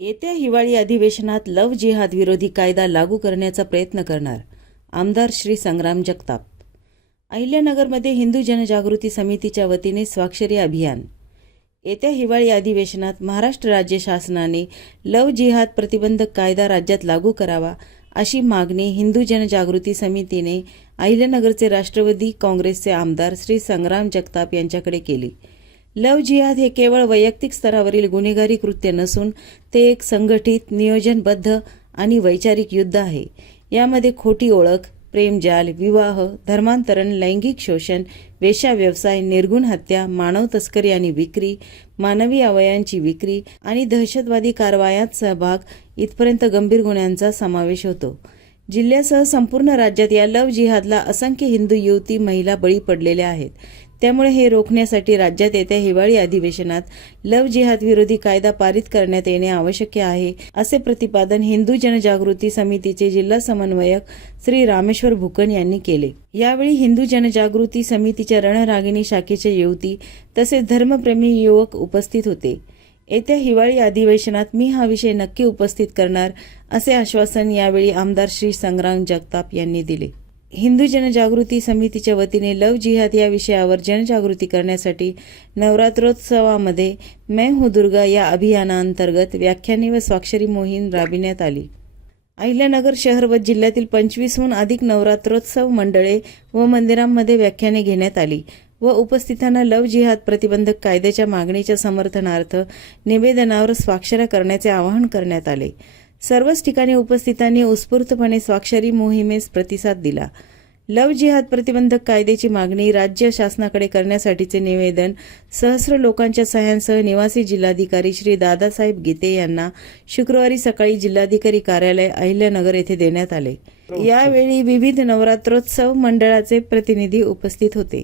येत्या हिवाळी अधिवेशनात लव जिहाद विरोधी कायदा लागू करण्याचा प्रयत्न करणार आमदार श्री संग्राम जगताप. अहिल्यानगरमध्ये हिंदू जनजागृती समितीच्या वतीने स्वाक्षरी अभियान. येत्या हिवाळी अधिवेशनात महाराष्ट्र राज्य शासनाने लव जिहाद प्रतिबंधक कायदा राज्यात लागू करावा अशी मागणी हिंदू जनजागृती समितीने अहिल्यानगरचे राष्ट्रवादी काँग्रेसचे आमदार श्री संग्राम जगताप यांच्याकडे केली. लव जिहाद हे केवळ वैयक्तिक स्तरावरील गुन्हेगारी कृत्य नसून ते एक संघटित नियोजनबद्ध आणि वैचारिक युद्ध आहे. यामध्ये खोटी ओळख प्रेमजाल विवाह धर्मांतरण लैंगिक शोषण वेश्या व्यवसाय निर्गुण हत्या मानव तस्करी आणि विक्री मानवी अवयांची विक्री आणि दहशतवादी कारवायात सहभाग इथपर्यंत गंभीर गुन्ह्यांचा समावेश होतो. जिल्ह्यासह संपूर्ण राज्यात या लव जिहादला असंख्य हिंदू युवती महिला बळी पडलेल्या आहेत. त्यामुळे हे रोखण्यासाठी राज्यात येत्या हिवाळी अधिवेशनात लव जिहाद विरोधी कायदा पारित करण्यात येणे आवश्यक आहे असे प्रतिपादन हिंदू जनजागृती समितीचे जिल्हा समन्वयक श्री रामेश्वर भुकन यांनी केले. यावेळी हिंदू जनजागृती समितीच्या रणरागिणी शाखेच्या युवती तसेच धर्मप्रेमी युवक उपस्थित होते. येत्या हिवाळी अधिवेशनात मी हा विषय नक्की उपस्थित करणार असे आश्वासन यावेळी आमदार श्री संग्राम जगताप यांनी दिले. हिंदू जनजागृती समितीच्या वतीने लव जिहाद या विषयावर जनजागृती करण्यासाठी नवरात्रोत्सवामध्ये मैं हूँ दुर्गा या अभियानाअंतर्गत व्याख्याने व स्वाक्षरी मोहीम राबविण्यात आली. अहिल्यानगर शहर व जिल्ह्यातील पंचवीसहून अधिक नवरात्रोत्सव मंडळे व मंदिरांमध्ये व्याख्याने घेण्यात आली व उपस्थितांना लव जिहाद प्रतिबंधक कायद्याच्या मागणीच्या समर्थनार्थ निवेदनावर स्वाक्षऱ्या करण्याचे आवाहन करण्यात आले. सर्वच ठिकाणी उपस्थितांनी उत्स्फूर्तपणे स्वाक्षरी मोहिमेस प्रतिसाद दिला. लव जिहाद प्रतिबंधक कायद्याची मागणी राज्य शासनाकडे करण्यासाठीचे निवेदन सहस्र लोकांच्या सह्यांसह निवासी जिल्हाधिकारी श्री दादासाहेब गीते यांना शुक्रवारी सकाळी जिल्हाधिकारी कार्यालय अहिल्यानगर येथे देण्यात आले. यावेळी विविध नवरात्रोत्सव मंडळाचे प्रतिनिधी उपस्थित होते.